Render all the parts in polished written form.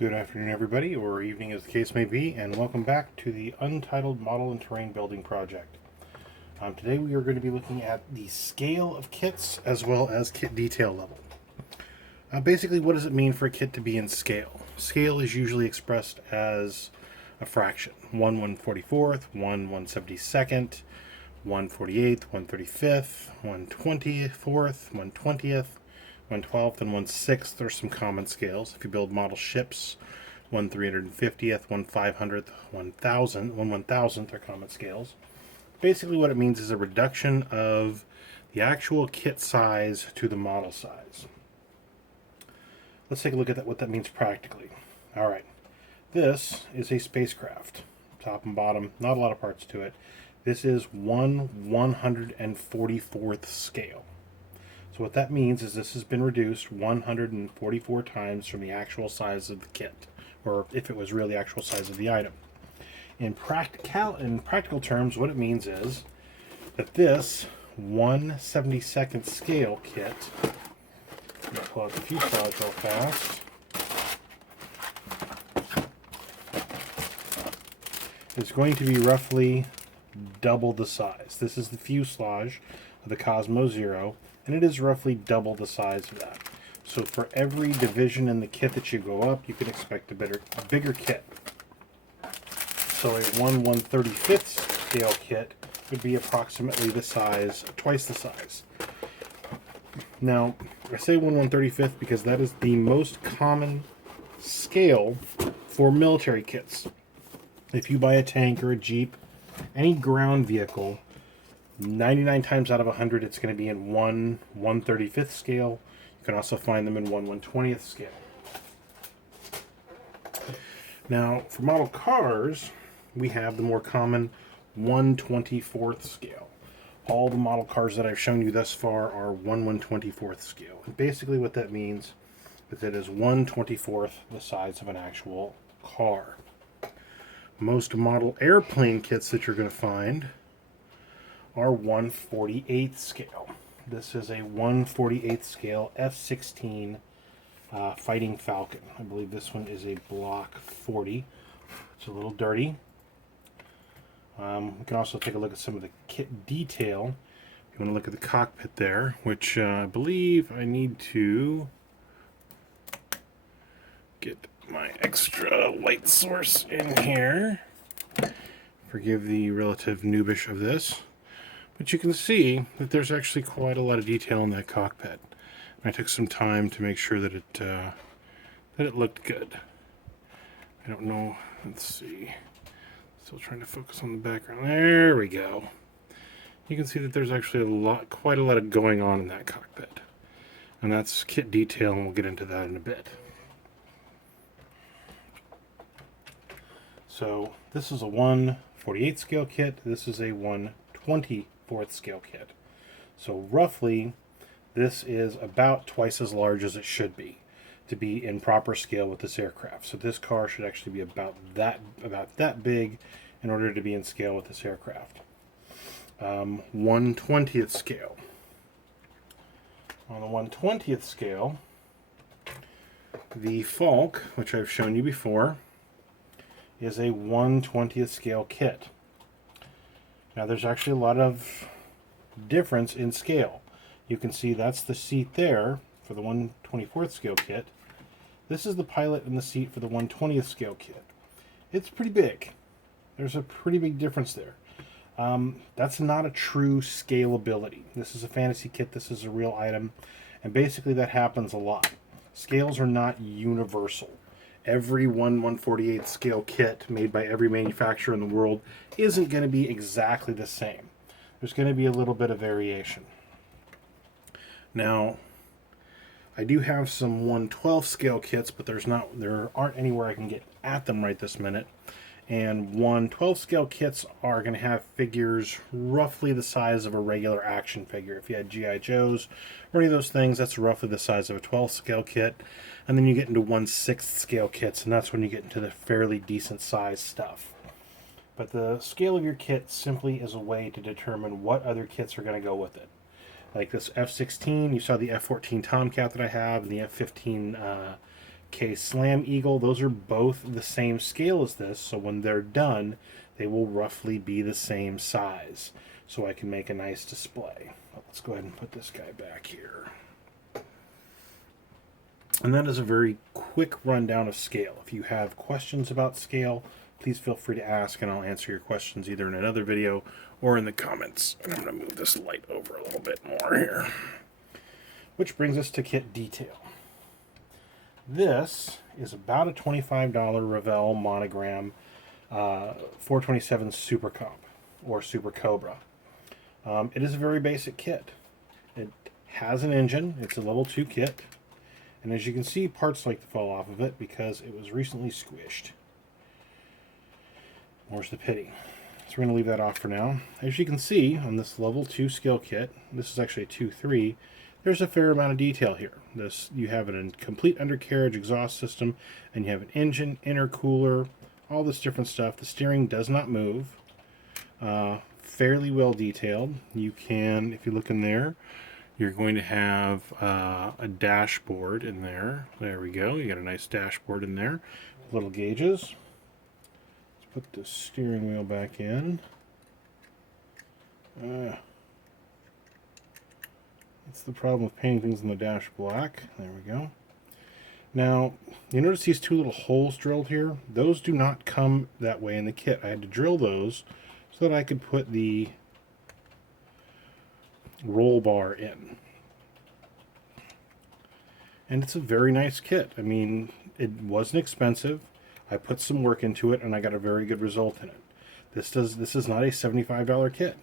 Good afternoon, everybody, or evening as the case may be, and welcome back to the Untitled Model and Terrain Building Project. Today we are going to be looking at the scale of kits as well as kit detail level. Basically, what does it mean for a kit to be in scale? Scale is usually expressed as a fraction. 1/144th, 1/172nd, 1/48th, 1/35th, 1/24th, 1/20th, 1/12th, and 1/6th. There's some common scales. If you build model ships, 1/350th, 1/500th, 1/1000th are common scales. Basically what it means is a reduction of the actual kit size to the model size. Let's take a look at what that means practically. Alright, this is a spacecraft. Top and bottom, not a lot of parts to it. This is 1/144th scale. So what that means is this has been reduced 144 times from the actual size of the kit, or if it was really the actual size of the item. In practical terms, what it means is that this 1/72nd scale kit, let me pull out the fuselage real fast, is going to be roughly double the size. This is the fuselage of the Cosmo Zero, and it is roughly double the size of that. So for every division in the kit that you go up, you can expect a bigger kit. So a 1/135th scale kit would be approximately the size, twice the size. Now, I say 1/135th because that is the most common scale for military kits. If you buy a tank or a Jeep, any ground vehicle, 99 times out of 100 it's going to be in 1/135th scale. You can also find them in 1/120th scale. Now, for model cars, we have the more common 1/24th scale. All the model cars that I've shown you thus far are 1/124th scale. And basically what that means is it is 1/24th the size of an actual car. Most model airplane kits that you're going to find are 1/48th scale. This is a 1/48th scale F-16 Fighting Falcon. I believe this one is a Block 40. It's a little dirty. We can also take a look at some of the kit detail. If you want to look at the cockpit there, which I believe I need to get my extra light source in here. Forgive the relative noobish of this. But you can see that there's actually quite a lot of detail in that cockpit. I took some time to make sure that it looked good. I don't know. Let's see. Still trying to focus on the background. There we go. You can see that there's actually quite a lot of going on in that cockpit. And that's kit detail, and we'll get into that in a bit. So this is a 1/48th scale kit. This is a 1/24th scale kit. So roughly, this is about twice as large as it should be to be in proper scale with this aircraft. So this car should actually be about that big in order to be in scale with this aircraft. 1/20th scale. On the 1/20th scale, the Falk, which I've shown you before, is a 1/20th scale kit. Now there's actually a lot of difference in scale. You can see that's the seat there for the 1/24th scale kit. This is the pilot in the seat for the 1/20th scale kit. It's pretty big. There's a pretty big difference there. That's not a true scalability. This is a fantasy kit. This is a real item. And basically that happens a lot. Scales are not universal. Every 1/148th scale kit made by every manufacturer in the world isn't going to be exactly the same. There's going to be a little bit of variation. Now, I do have some 1/12 scale kits, but there aren't anywhere I can get at them right this minute. And 1/12 scale kits are going to have figures roughly the size of a regular action figure. If you had G.I. Joes or any of those things, that's roughly the size of a 12 scale kit. And then you get into 1/6 scale kits, and that's when you get into the fairly decent sized stuff. But the scale of your kit simply is a way to determine what other kits are going to go with it. Like this F-16, you saw the F-14 Tomcat that I have, and the F-15 Okay, Slam Eagle, those are both the same scale as this, so when they're done, they will roughly be the same size. So I can make a nice display. Let's go ahead and put this guy back here. And that is a very quick rundown of scale. If you have questions about scale, please feel free to ask, and I'll answer your questions either in another video or in the comments. And I'm going to move this light over a little bit more here. Which brings us to kit detail. This is about a $25 Revell Monogram 427 Super Comp or Super Cobra. It is a very basic kit. It has an engine. It's a level 2 kit. And as you can see, parts like to fall off of it because it was recently squished. More's the pity. So we're going to leave that off for now. As you can see on this level 2 scale kit, this is actually a 2-3, there's a fair amount of detail here. You have a complete undercarriage exhaust system, and you have an engine, intercooler, all this different stuff. The steering does not move. Fairly well detailed. You can, if you look in there, you're going to have a dashboard in there. There we go. You got a nice dashboard in there. Little gauges. Let's put the steering wheel back in. That's the problem with painting things in the dash black. There we go. Now, you notice these two little holes drilled here? Those do not come that way in the kit. I had to drill those so that I could put the roll bar in. And it's a very nice kit. I mean, it wasn't expensive. I put some work into it and I got a very good result in it. This is not a $75 kit.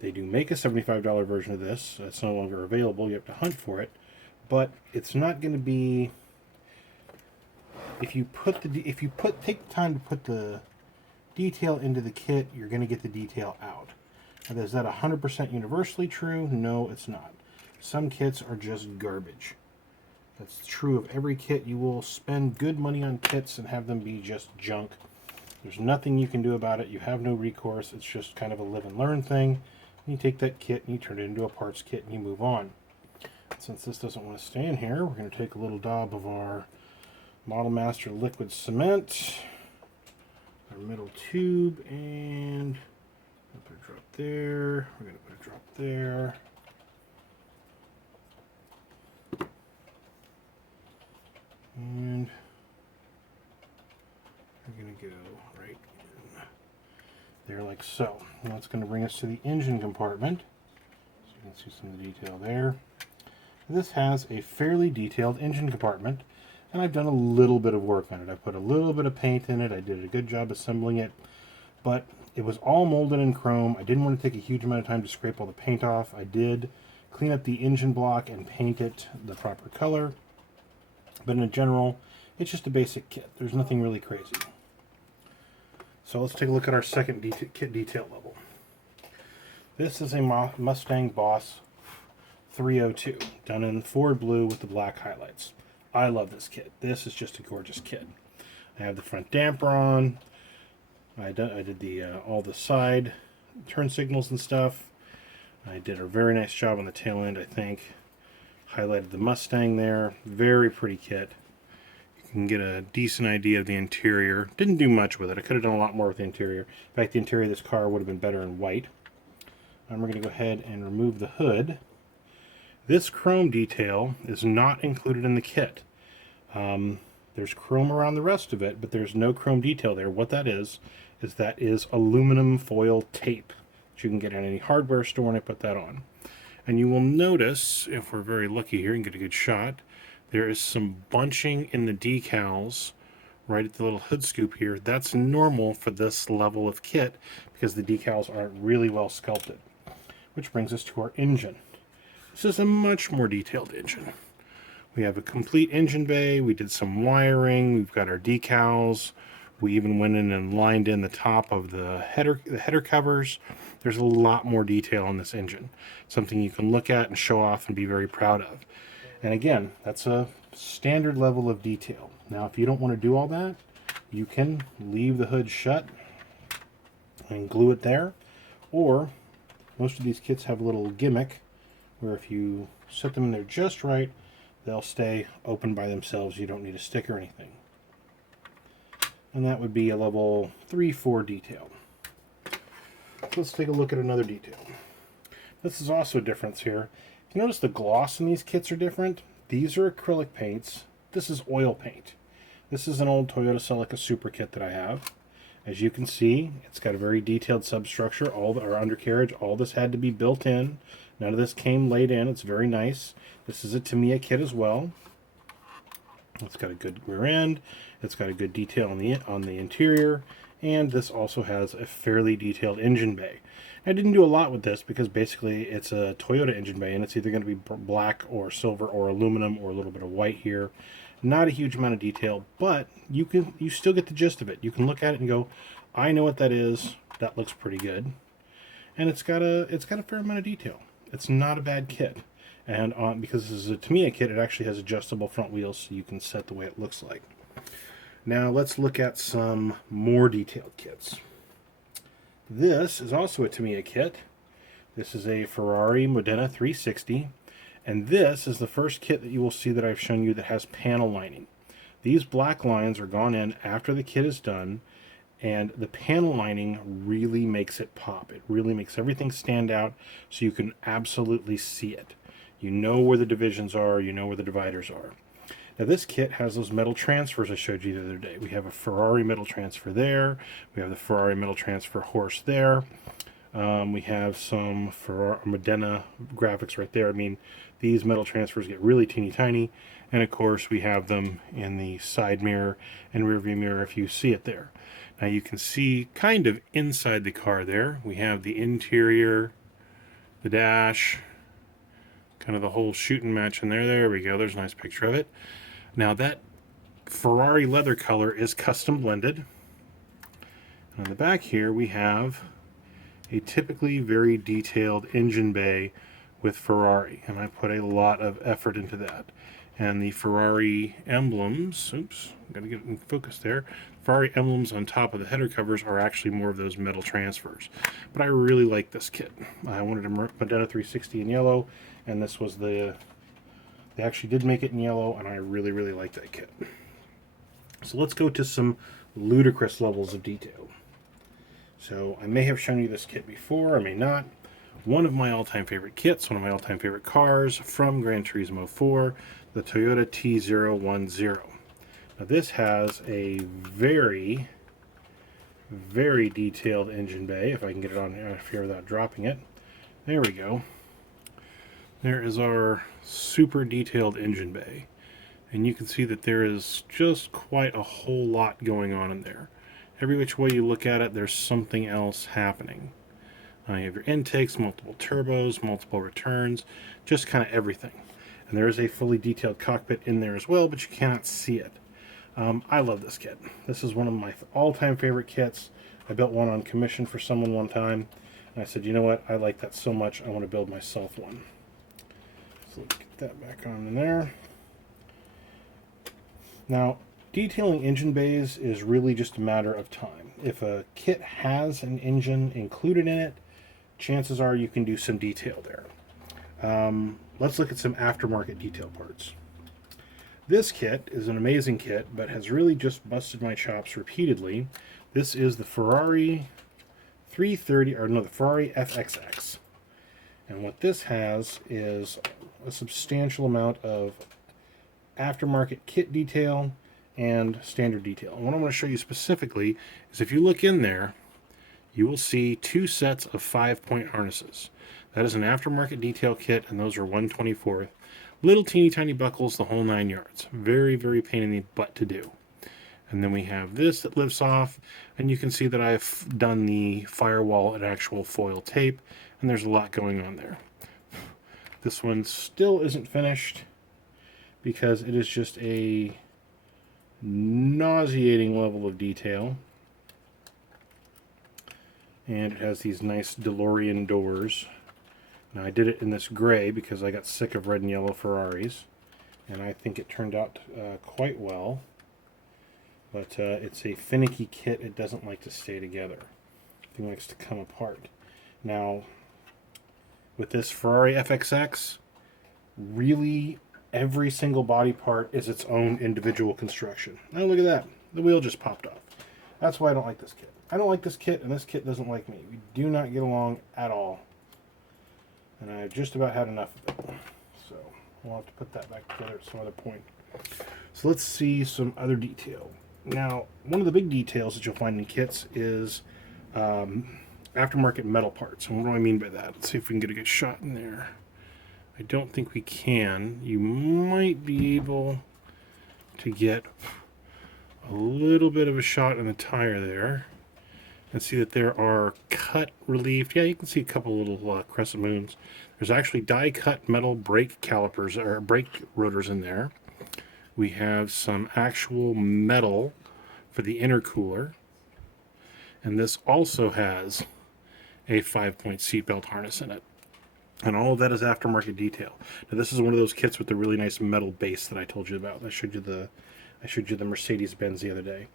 They do make a $75 version of this. It's no longer available. You have to hunt for it. But it's not going to be, if you take the time to put the detail into the kit, you're going to get the detail out. Now, is that 100% universally true? No, it's not. Some kits are just garbage. That's true of every kit. You will spend good money on kits and have them be just junk. There's nothing you can do about it. You have no recourse. It's just kind of a live and learn thing. You take that kit and you turn it into a parts kit and you move on. Since this doesn't want to stay in here, we're going to take a little daub of our Model Master liquid cement, our middle tube, and we'll put a drop there. We're going to put a drop there. And we're going to go right in there like so. Now that's going to bring us to the engine compartment. So you can see some of the detail there. This has a fairly detailed engine compartment, and I've done a little bit of work on it. I put a little bit of paint in it. I did a good job assembling it, but it was all molded in chrome. I didn't want to take a huge amount of time to scrape all the paint off. I did clean up the engine block and paint it the proper color, but in general, it's just a basic kit. There's nothing really crazy. So let's take a look at our second kit detail level. This is a Mustang Boss 302, done in Ford blue with the black highlights. I love this kit. This is just a gorgeous kit. I have the front damper on. I did the all the side turn signals and stuff. I did a very nice job on the tail end, I think. Highlighted the Mustang there. Very pretty kit. You can get a decent idea of the interior. Didn't do much with it. I could have done a lot more with the interior. In fact, the interior of this car would have been better in white. And we're going to go ahead and remove the hood. This chrome detail is not included in the kit. There's chrome around the rest of it, but there's no chrome detail there. What that is aluminum foil tape that you can get in any hardware store, and I put that on. And you will notice, if we're very lucky here and get a good shot, there is some bunching in the decals right at the little hood scoop here. That's normal for this level of kit because the decals aren't really well sculpted. Which brings us to our engine. This is a much more detailed engine. We have a complete engine bay. We did some wiring. We've got our decals. We even went in and lined in the top of the header covers. There's a lot more detail on this engine. Something you can look at and show off and be very proud of. And again, that's a standard level of detail. Now, if you don't want to do all that, you can leave the hood shut and glue it there. Or most of these kits have a little gimmick where if you set them in there just right, they'll stay open by themselves. You don't need a stick or anything. And that would be a level 3-4 detail. Let's take a look at another detail. This is also a difference here. If you notice the gloss in these kits are different. These are acrylic paints. This is oil paint. This is an old Toyota Celica Super kit that I have. As you can see, it's got a very detailed substructure, our undercarriage. All this had to be built in. None of this came laid in. It's very nice. This is a Tamiya kit as well. It's got a good rear end. It's got a good detail on the interior. And this also has a fairly detailed engine bay. I didn't do a lot with this because basically it's a Toyota engine bay, and it's either going to be black or silver or aluminum or a little bit of white here. Not a huge amount of detail, but you still get the gist of it. You can look at it and go, I know what that is. That looks pretty good. And it's got a fair amount of detail. It's not a bad kit. And because this is a Tamiya kit, it actually has adjustable front wheels, so you can set the way it looks like. Now let's look at some more detailed kits. This is also a Tamiya kit. This is a Ferrari Modena 360. And this is the first kit that you will see that I've shown you that has panel lining. These black lines are gone in after the kit is done, and the panel lining really makes it pop. It really makes everything stand out so you can absolutely see it. You know where the divisions are, you know where the dividers are. Now this kit has those metal transfers I showed you the other day. We have a Ferrari metal transfer there. We have the Ferrari metal transfer horse there. We have some Ferrari Modena graphics right there. I mean, these metal transfers get really teeny tiny. And of course we have them in the side mirror and rear view mirror if you see it there. Now you can see kind of inside the car there. We have the interior, the dash, kind of the whole shooting match in there. There we go. There's a nice picture of it. Now that Ferrari leather color is custom blended. And on the back here we have a typically very detailed engine bay with Ferrari, and I put a lot of effort into that. And the Ferrari emblems, oops, gotta get it in focus there. Ferrari emblems on top of the header covers are actually more of those metal transfers. But I really like this kit. I wanted a Modena 360 in yellow, and this was they actually did make it in yellow, and I really, really like that kit. So let's go to some ludicrous levels of detail. So I may have shown you this kit before, I may not. One of my all-time favorite kits, one of my all-time favorite cars from Gran Turismo 4, the Toyota T010. Now this has a very, very detailed engine bay. If I can get it on here without dropping it. There we go. There is our super detailed engine bay. And you can see that there is just quite a whole lot going on in there. Every which way you look at it, there's something else happening. You have your intakes, multiple turbos, multiple returns, just kind of everything. And there is a fully detailed cockpit in there as well, but you cannot see it. I love this kit. This is one of my all-time favorite kits. I built one on commission for someone one time, and I said, you know what, I like that so much, I want to build myself one. So let's get that back on in there. Now, detailing engine bays is really just a matter of time. If a kit has an engine included in it, chances are you can do some detail there. Let's look at some aftermarket detail parts. This kit is an amazing kit, but has really just busted my chops repeatedly. This is the Ferrari 330, or no, the Ferrari FXX. And what this has is a substantial amount of aftermarket kit detail and standard detail. And what I'm going to show you specifically is if you look in there, you will see two sets of 5-point harnesses. That is an aftermarket detail kit, and those are 1/24. Little teeny tiny buckles, the whole 9 yards. Very, very pain in the butt to do. And then we have this that lifts off, and you can see that I've done the firewall and actual foil tape, and there's a lot going on there. This one still isn't finished because it is just a nauseating level of detail. And it has these nice DeLorean doors. Now I did it in this gray because I got sick of red and yellow Ferraris, and I think it turned out quite well. But it's a finicky kit. It doesn't like to stay together. It likes to come apart. Now, with this Ferrari FXX, really every single body part is its own individual construction. Now look at that. The wheel just popped off. That's why I don't like this kit. I don't like this kit, and this kit doesn't like me. We do not get along at all. And I just about had enough of it. So we'll have to put that back together at some other point. So let's see some other detail. Now, one of the big details that you'll find in kits is aftermarket metal parts. And what do I mean by that? Let's see if we can get a good shot in there. I don't think we can. You might be able to get a little bit of a shot in the tire there and see that there are cut relief. Yeah, you can see a couple little crescent moons. There's actually die cut metal brake calipers or brake rotors in there. We have some actual metal for the intercooler, and this also has a 5-point seatbelt harness in it. And all of that is aftermarket detail. Now this is one of those kits with the really nice metal base that I told you about. I showed you the Mercedes-Benz the other day.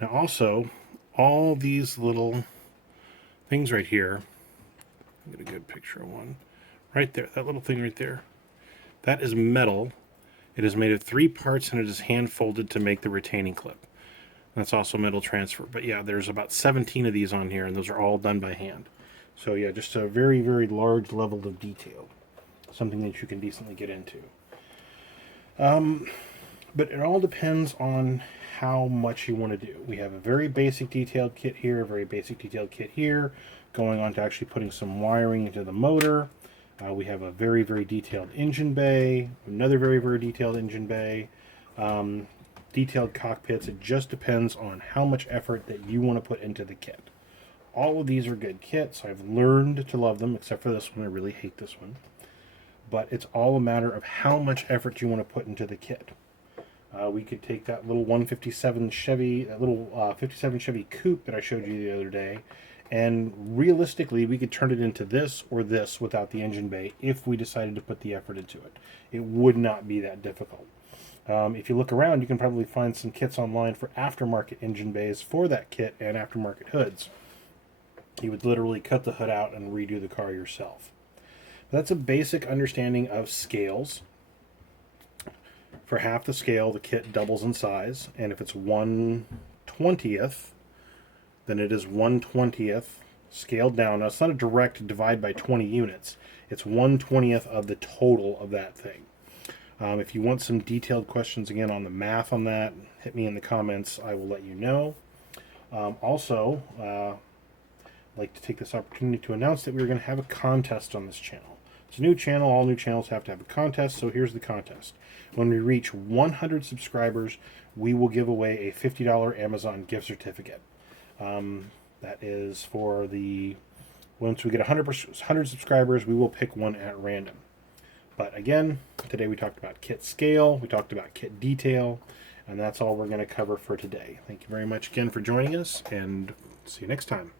Now also, all these little things right here, I'll get a good picture of one. Right there, that little thing right there. That is metal. It is made of 3 parts and it is hand folded to make the retaining clip. That's also metal transfer. But yeah, there's about 17 of these on here, and those are all done by hand. So yeah, just a very, very large level of detail. Something that you can decently get into. But it all depends on how much you want to do. We have a very basic detailed kit here, a very basic detailed kit here, going on to actually putting some wiring into the motor. We have a very, very detailed engine bay, another very, very detailed engine bay, detailed cockpits. It just depends on how much effort that you want to put into the kit. All of these are good kits. I've learned to love them, except for this one. I really hate this one. But it's all a matter of how much effort you want to put into the kit. We could take that little 157 Chevy, that little 57 Chevy Coupe that I showed you the other day, and realistically, we could turn it into this or this without the engine bay if we decided to put the effort into it. It would not be that difficult. If you look around, you can probably find some kits online for aftermarket engine bays for that kit and aftermarket hoods. You would literally cut the hood out and redo the car yourself. That's a basic understanding of scales. For half the scale, the kit doubles in size, and if it's 1/20th, then it is 1/20th scaled down. Now, it's not a direct divide by 20 units. It's 1/20th of the total of that thing. If you want some detailed questions again on the math on that, hit me in the comments. I will let you know. Also, I'd like to take this opportunity to announce that we're going to have a contest on this channel. It's a new channel. All new channels have to have a contest, so here's the contest. When we reach 100 subscribers, we will give away a $50 Amazon gift certificate. That is for the... Once we get 100 subscribers, we will pick one at random. But again, today we talked about kit scale, we talked about kit detail, and that's all we're going to cover for today. Thank you very much again for joining us, and see you next time.